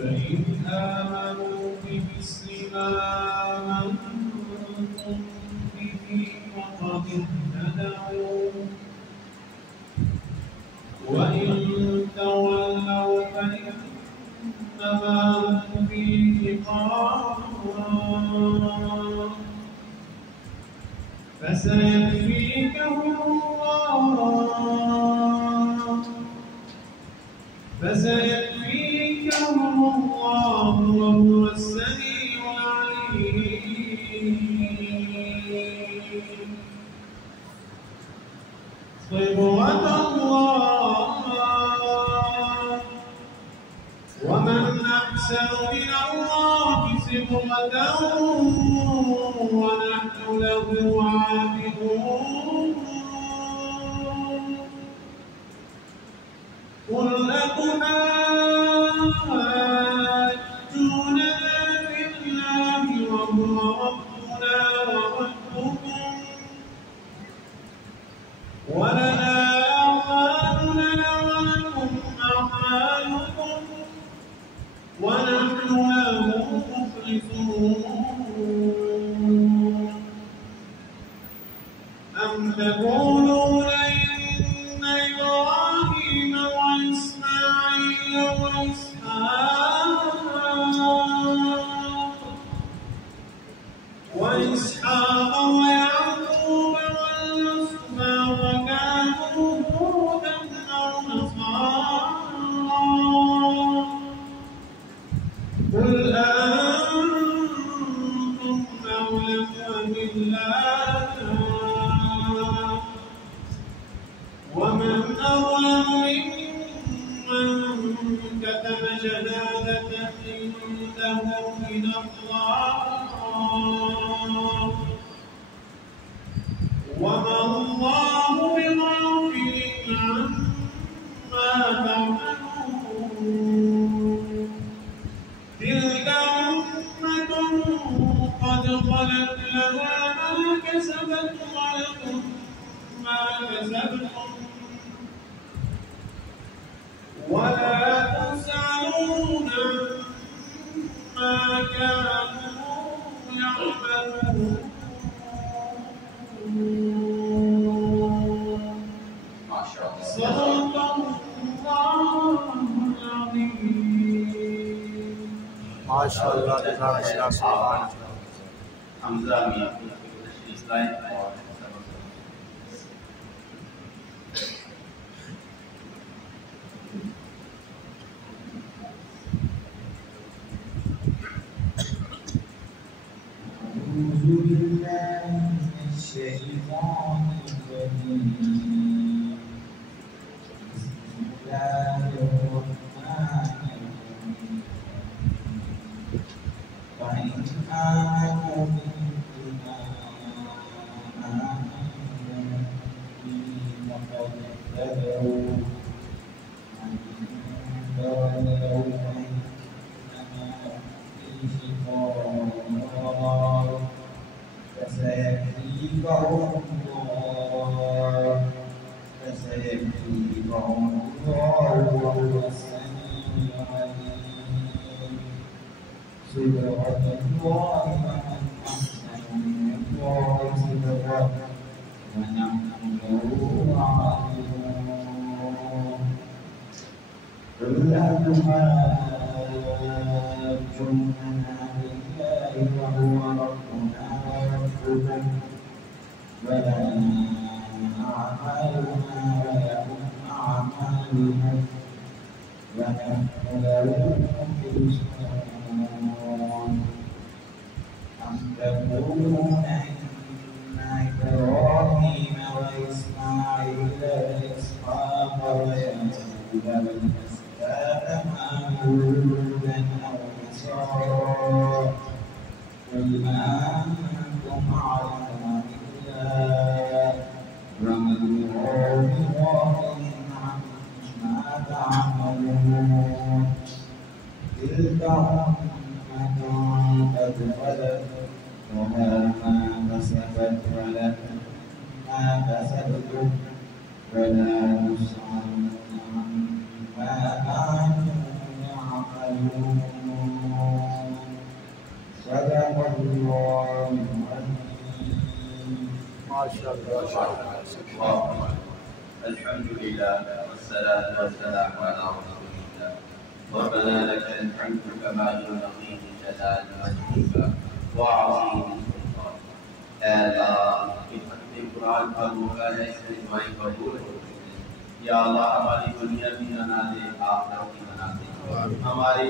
فإن آمنوا بمثل ما آمنتم به فقد اهتدوا وإن تولوا فإنما هم في شقاق فسيكفيكهم الله وهو السميع العليم. صبغة الله ومن أحسن من الله صبغة ونحن له عابدون. قل أتحاجوننا في الله وهو ربنا وربكم ولنا أعمالنا ولكم أعمالكم ونحن له مخلصون. أم تقولون إن إبراهيم وإسماعيل وإسحاق ويعقوب والأسباط كانوا هودا أو نصارى قل أنتم أعلم بالله ومن أظلم ممن كتم شهادة عنده من الله وما الله بغافل عما تعملون. تلك أمة قد خلت لها ما كسبت ولكم ما كسبتم ولا تسألون عما كانوا يعملون. ما شاء الله. صدق الله العظيم. ما شاء الله. Hamza Mia is like أعوذ بالله من الشيطان الرجيم. بسم الله الرحمن الرحيم. فإن آمنوا بمثل ما آمنتم به فقد اهتدوا وإن تولوا فإنما هم في شقاق فسيكفيكهم الله وهو السميع العليم. صبغة الله ومن أحسن من الله صبغة ونحن له عابدون. قل أتحاجوننا بالله وهو ربنا وربكم ولنا أعمالنا ولكم أعمالكم ونحن له مخلصون. أم تقولون إن إبراهيم وإسماعيل وإسحاق ويعقوب والأسباط كانوا هودا أو نصارى قل أنتم أعلم بالله وما الله بغافل عما تعملون. تلك أمة قد خلت لها ما كسبت ولكم ما كسبتم ولا تسألون عما كانوا يعملون. الحمد لله والصلاة والسلام على رسول الله. ربنا لك الحمد كما ينبغي لجلال وجهك وعظيم سلطانك. اے اللہ اس ختم قرآن کا موقع ہے، اس میں دعائیں قبول ہو. یا اللہ ہماری دنیا بھی بنا دے، آخرت بھی بنا دے. ہماری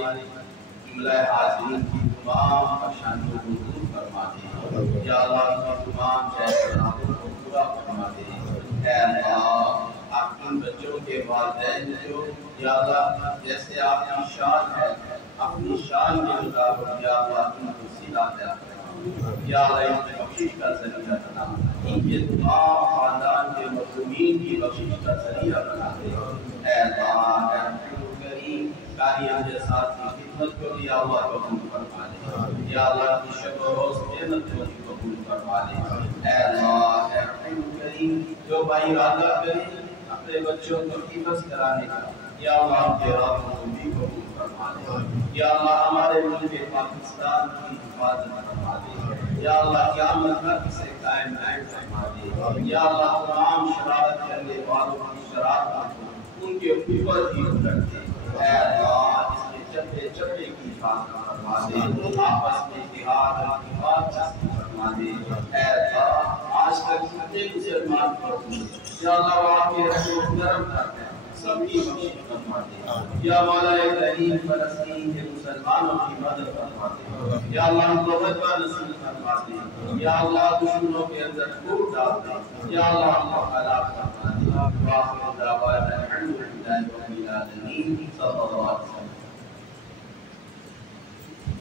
جملہ حاضرین کی تمام پریشانیوں کو دور فرما دے. یا اللہ ان کی تمام چاہتوں کو پورا فرما دے. اے اللہ آپ ان بچوں کے والدین جو یا اللہ جیسے آپ کی شان ہے اپنی شان کے مطابق یا اللہ ان کو سیدھا دیا. یا اللہ ان کی بخشش کا ذریعہ بنا، ان کے تمام خاندان کے مظلومین کی بخشش کا ذریعہ بنا دے. اے اللہ اے رحیم کریم قاری امجد صاحب کی خدمت کو بھی اللہ قبول فرما دے. یا اللہ کی شب و روز محنت کو بھی قبول فرما دے. اے اللہ اے رحیم کریم جو بھائی ارادہ کریں اپنے بچوں کو حفظ کرانے کا، یا اللہ ان کے ارادوں کو بھی قبول فرما دے. یا اللہ ہمارے ملک پاکستان کی حفاظت فرما دے. یا اللہ قیامت تک سے قائم فرما دے. یا اللہ تمام شرارت کرنے والوں کی شرارت کو ان کے اوپر ہی رکھ دے. اے اللہ اس کے چپے چپے کی حفاظت فرما دے. آپس میں اتحاد اور اتفاق فرما دے. اے اللہ آج تک کتنے مسلمان پڑھتے ہیں، یا اللہ وہ آپ کے رحم و کرم کرتے ہیں، سب کی بخشش فرما دے. یا مولا کریم فلسطین کے مسلمانوں کی مدد فرما دے. یا اللہ ان کو غلبہ نصیب فرما دے. یا اللہ دشمنوں کے اندر پھوٹ ڈال دے. یا اللہ ان کو ہلاک فرما دے. وآخر دعوانا الحمد للہ رب العالمین صلی اللہ علیہ وسلم.